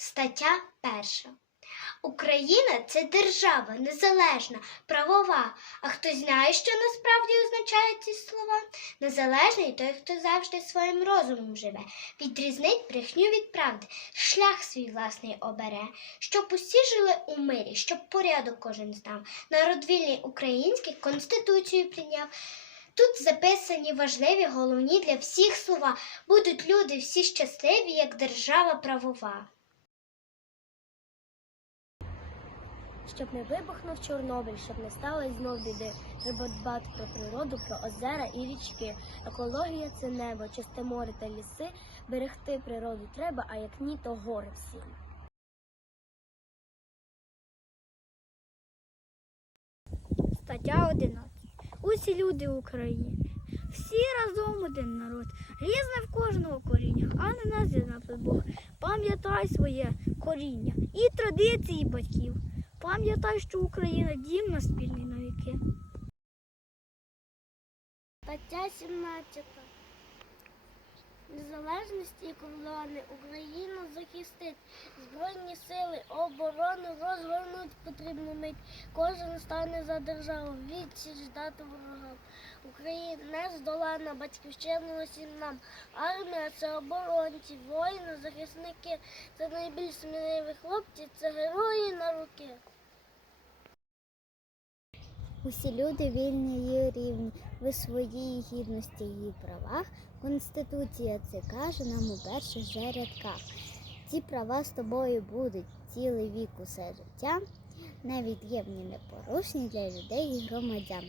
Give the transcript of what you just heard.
Стаття перша. Україна це держава незалежна, правова. А хто знає, що насправді означають ці слова? Незалежний той, хто завжди своїм розумом живе, відрізнить брехню від правди, шлях свій власний обере, щоб усі жили у мирі, щоб порядок кожен знав. Народ вільний український конституцію прийняв. Тут записані важливі головні для всіх слова. Будуть люди всі щасливі, як держава правова. Щоб не вибухнув Чорнобиль, щоб не сталося знов біди. Треба дбати про природу, про озера і річки. Екологія це небо, чисте море та ліси. Берегти природу треба, а як ні, то гори всі. Стаття 11. Усі люди України. Всі разом один народ. Різне в кожного коріння, а не нас з'єднав Бог. Пам'ятай своє коріння і традиції батьків. Пам'ятай, що Україна дім на спільний навіки. Стаття 17. Незалежність і кордони Україну захистить. Збройні сили оборону розгорнуть потрібну мить. Кожен стане за державу, відсіч дати ворогам. Україна не здолана, батьківщина усім нам. Армія це оборонці, воїни, захисники. Це найбільш сміливі хлопці, це герої на руки. Усі люди вільні і рівні ви своїй гідності і правах. Конституція це каже нам у перших же рядках. Ці права з тобою будуть цілий вік усе життя, невід'ємні непорушні для людей і громадян.